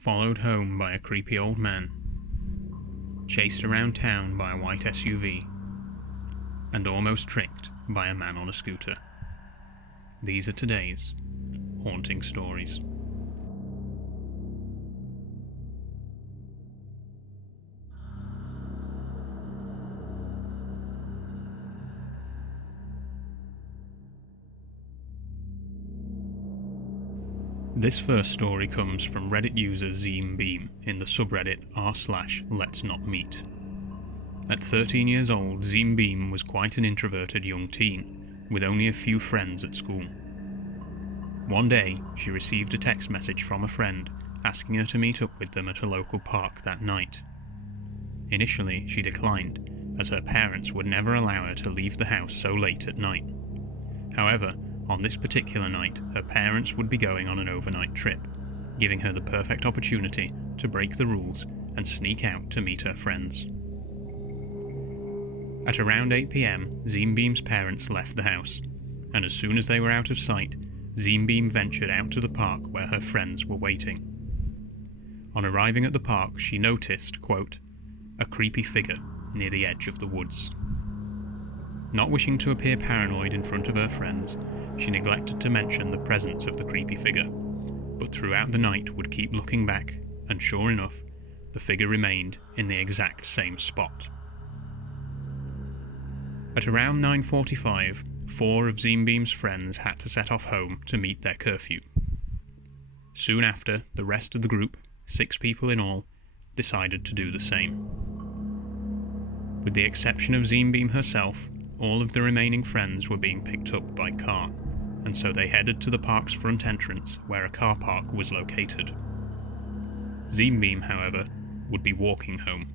followed home by a creepy old man, chased around town by a white SUV, and almost tricked by a man on a scooter. These are today's haunting stories. This first story comes from Reddit user ZeemBeam in the subreddit r/letsnotmeet. At 13 years old, ZeemBeam was quite an introverted young teen, with only a few friends at school. One day, she received a text message from a friend asking her to meet up with them at a local park that night. Initially, she declined, as her parents would never allow her to leave the house so late at night. However, on this particular night, her parents would be going on an overnight trip, giving her the perfect opportunity to break the rules and sneak out to meet her friends. At around 8 p.m, ZeemBeam's parents left the house, and as soon as they were out of sight, ZeemBeam ventured out to the park where her friends were waiting. On arriving at the park, she noticed, quote, a creepy figure near the edge of the woods. Not wishing to appear paranoid in front of her friends, she neglected to mention the presence of the creepy figure, but throughout the night would keep looking back, and sure enough, the figure remained in the exact same spot. At around 9:45, 4 of ZeemBeam's friends had to set off home to meet their curfew. Soon after, the rest of the group, 6 people in all, decided to do the same. With the exception of ZeemBeam herself, all of the remaining friends were being picked up by car, and so they headed to the park's front entrance where a car park was located. ZeemBeam, however, would be walking home,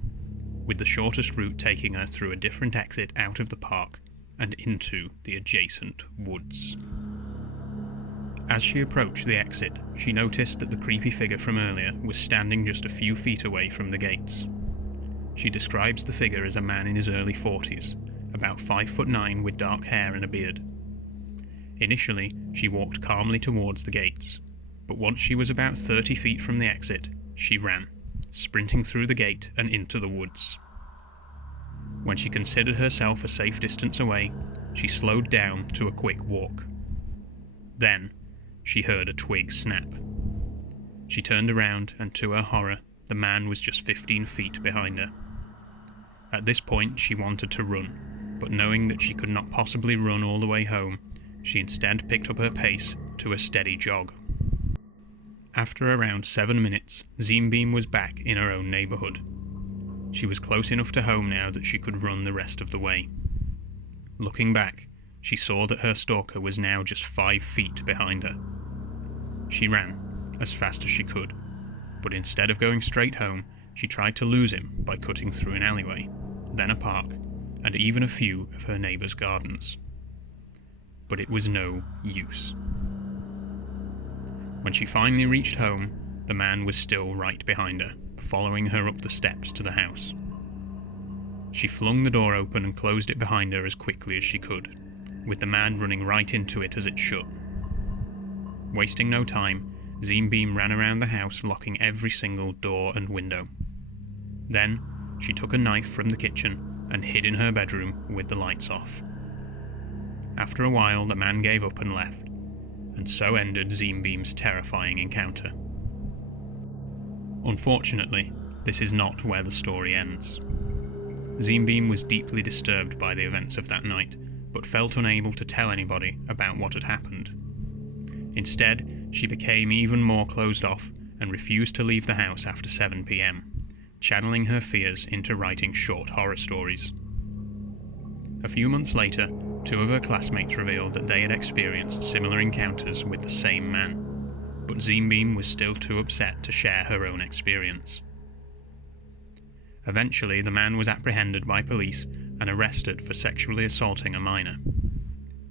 with the shortest route taking her through a different exit out of the park and into the adjacent woods. As she approached the exit, she noticed that the creepy figure from earlier was standing just a few feet away from the gates. She describes the figure as a man in his early 40s, about 5'9" with dark hair and a beard. Initially, she walked calmly towards the gates, but once she was about 30 feet from the exit, she ran, sprinting through the gate and into the woods. When she considered herself a safe distance away, she slowed down to a quick walk. Then, she heard a twig snap. She turned around, and to her horror, the man was just 15 feet behind her. At this point, she wanted to run, but knowing that she could not possibly run all the way home, she instead picked up her pace to a steady jog. After around 7 minutes, ZeemBeam was back in her own neighbourhood. She was close enough to home now that she could run the rest of the way. Looking back, she saw that her stalker was now just 5 feet behind her. She ran, as fast as she could, but instead of going straight home, she tried to lose him by cutting through an alleyway, then a park, and even a few of her neighbours' gardens. But it was no use. When she finally reached home, the man was still right behind her, following her up the steps to the house. She flung the door open and closed it behind her as quickly as she could, with the man running right into it as it shut. Wasting no time, ZeemBeam ran around the house, locking every single door and window. Then, she took a knife from the kitchen and hid in her bedroom with the lights off. After a while, the man gave up and left, and so ended ZeemBeam's terrifying encounter. Unfortunately, this is not where the story ends. ZeemBeam was deeply disturbed by the events of that night, but felt unable to tell anybody about what had happened. Instead, she became even more closed off and refused to leave the house after 7 p.m, channeling her fears into writing short horror stories. A few months later, 2 of her classmates revealed that they had experienced similar encounters with the same man, but ZeemBeam was still too upset to share her own experience. Eventually, the man was apprehended by police and arrested for sexually assaulting a minor.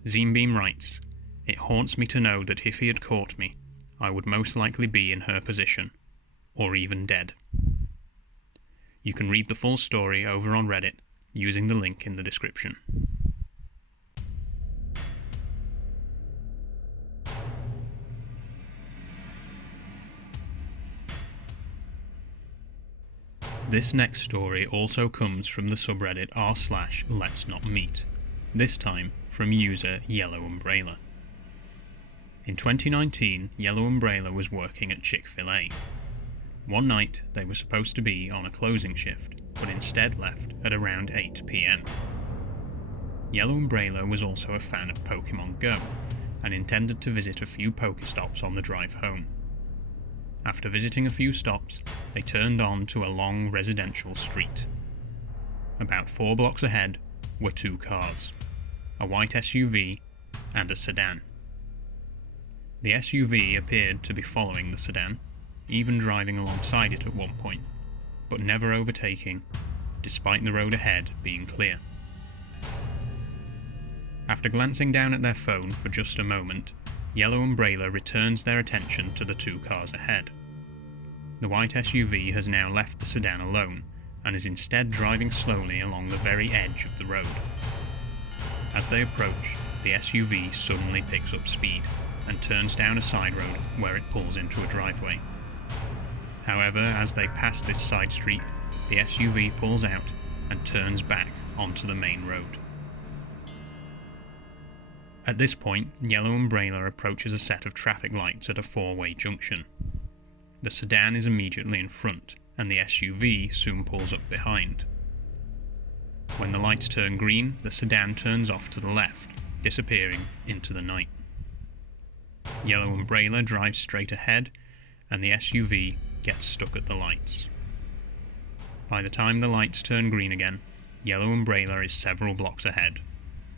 ZeemBeam writes, "It haunts me to know that if he had caught me, I would most likely be in her position, or even dead." You can read the full story over on Reddit using the link in the description. This next story also comes from the subreddit r/letsnotmeet, this time from user Yellow Umbrella. In 2019, Yellow Umbrella was working at Chick-fil-A. One night they were supposed to be on a closing shift, but instead left at around 8 PM. Yellow Umbrella was also a fan of Pokemon Go, and intended to visit a few Pokestops on the drive home. After visiting a few stops, they turned on to a long residential street. About 4 blocks ahead were 2 cars, a white SUV and a sedan. The SUV appeared to be following the sedan, even driving alongside it at one point, but never overtaking, despite the road ahead being clear. After glancing down at their phone for just a moment, Yellow Umbrella returns their attention to the 2 cars ahead. The white SUV has now left the sedan alone, and is instead driving slowly along the very edge of the road. As they approach, the SUV suddenly picks up speed, and turns down a side road where it pulls into a driveway. However, as they pass this side street, the SUV pulls out and turns back onto the main road. At this point, Yellow Umbrella approaches a set of traffic lights at a 4-way junction. The sedan is immediately in front, and the SUV soon pulls up behind. When the lights turn green, the sedan turns off to the left, disappearing into the night. Yellow Umbrella drives straight ahead, and the SUV gets stuck at the lights. By the time the lights turn green again, Yellow Umbrella is several blocks ahead,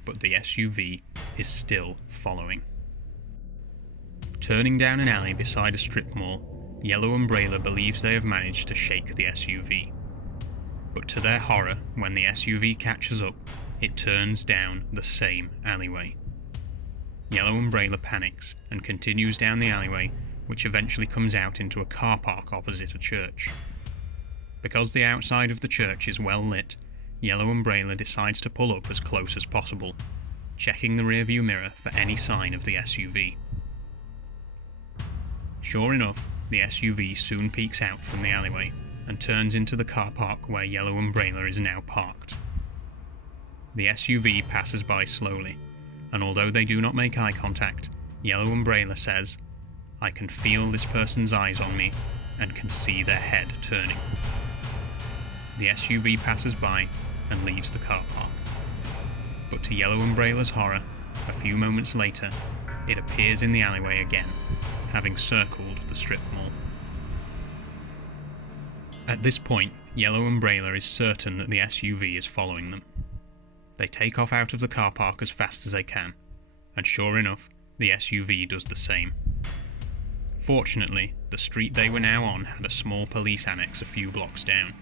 but the SUV is still following. Turning down an alley beside a strip mall, Yellow Umbrella believes they have managed to shake the SUV. But to their horror, when the SUV catches up, it turns down the same alleyway. Yellow Umbrella panics and continues down the alleyway, which eventually comes out into a car park opposite a church. Because the outside of the church is well lit, Yellow Umbrella decides to pull up as close as possible, checking the rearview mirror for any sign of the SUV. Sure enough, the SUV soon peeks out from the alleyway and turns into the car park where Yellow Umbrella is now parked. The SUV passes by slowly, and although they do not make eye contact, Yellow Umbrella says, "I can feel this person's eyes on me and can see their head turning." The SUV passes by and leaves the car park. But to Yellow Umbrella's horror, a few moments later, it appears in the alleyway again, having circled the strip mall. At this point, Yellow Umbrella is certain that the SUV is following them. They take off out of the car park as fast as they can, and sure enough, the SUV does the same. Fortunately, the street they were now on had a small police annex a few blocks down.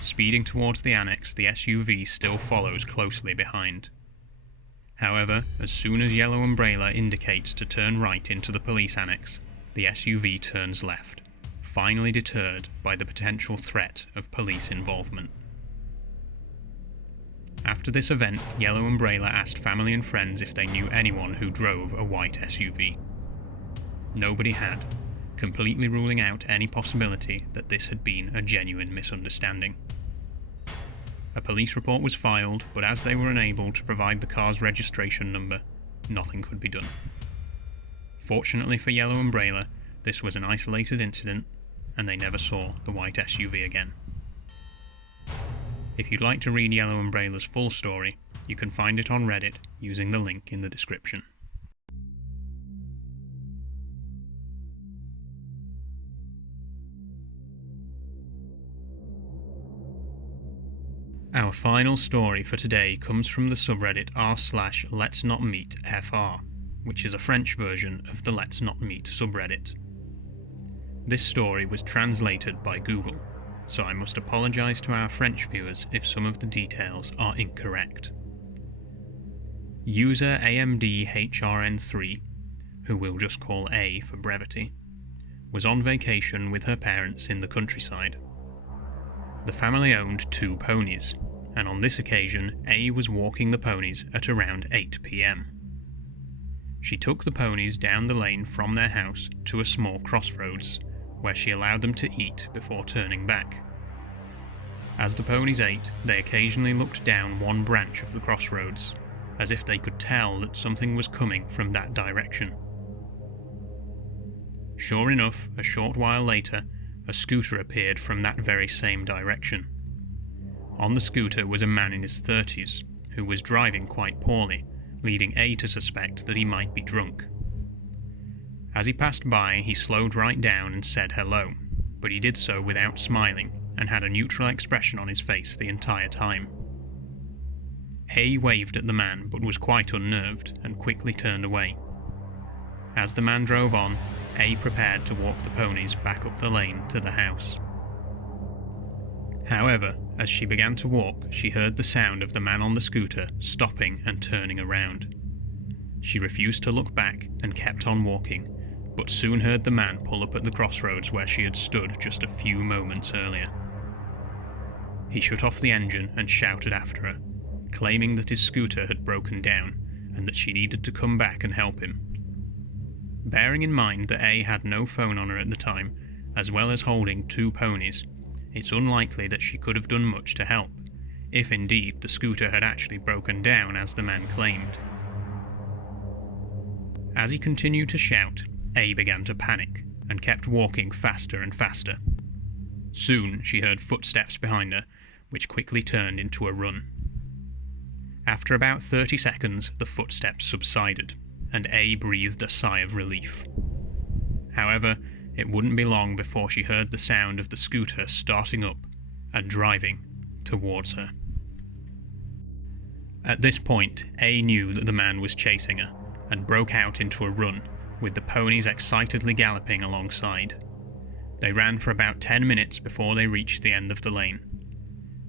Speeding towards the annex, the SUV still follows closely behind. However, as soon as Yellow Umbrella indicates to turn right into the police annex, the SUV turns left, finally deterred by the potential threat of police involvement. After this event, Yellow Umbrella asked family and friends if they knew anyone who drove a white SUV. Nobody had, completely ruling out any possibility that this had been a genuine misunderstanding. A police report was filed, but as they were unable to provide the car's registration number, nothing could be done. Fortunately for Yellow Umbrella, this was an isolated incident, and they never saw the white SUV again. If you'd like to read Yellow Umbrella's full story, you can find it on Reddit using the link in the description. Our final story for today comes from the subreddit r/letsnotmeetfr, which is a French version of the Let's Not Meet subreddit. This story was translated by Google, so I must apologise to our French viewers if some of the details are incorrect. User AMDHRN3, who we'll just call A for brevity, was on vacation with her parents in the countryside. The family owned 2 ponies, and on this occasion A was walking the ponies at around 8 PM. She took the ponies down the lane from their house to a small crossroads, where she allowed them to eat before turning back. As the ponies ate, they occasionally looked down one branch of the crossroads, as if they could tell that something was coming from that direction. Sure enough, a short while later, a scooter appeared from that very same direction. On the scooter was a man in his 30s, who was driving quite poorly, leading A to suspect that he might be drunk. As he passed by, he slowed right down and said hello, but he did so without smiling and had a neutral expression on his face the entire time. A waved at the man but was quite unnerved and quickly turned away. As the man drove on, A prepared to walk the ponies back up the lane to the house. However, as she began to walk, she heard the sound of the man on the scooter stopping and turning around. She refused to look back and kept on walking, but soon heard the man pull up at the crossroads where she had stood just a few moments earlier. He shut off the engine and shouted after her, claiming that his scooter had broken down and that she needed to come back and help him. Bearing in mind that A had no phone on her at the time, as well as holding 2 ponies, it's unlikely that she could have done much to help, if indeed the scooter had actually broken down as the man claimed. As he continued to shout, A began to panic and kept walking faster and faster. Soon she heard footsteps behind her, which quickly turned into a run. After about 30 seconds, the footsteps subsided, and A breathed a sigh of relief. However, it wouldn't be long before she heard the sound of the scooter starting up and driving towards her. At this point, A knew that the man was chasing her and broke out into a run, with the ponies excitedly galloping alongside. They ran for about 10 minutes before they reached the end of the lane.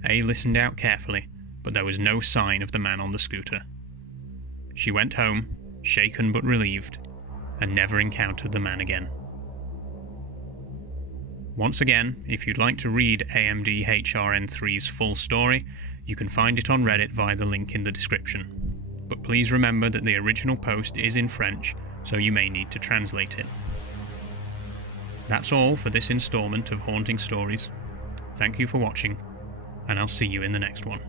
A listened out carefully, but there was no sign of the man on the scooter. She went home, shaken but relieved, and never encountered the man again. Once again, if you'd like to read AMD HRN3's full story, you can find it on Reddit via the link in the description. But please remember that the original post is in French, so you may need to translate it. That's all for this installment of Haunting Stories. Thank you for watching, and I'll see you in the next one.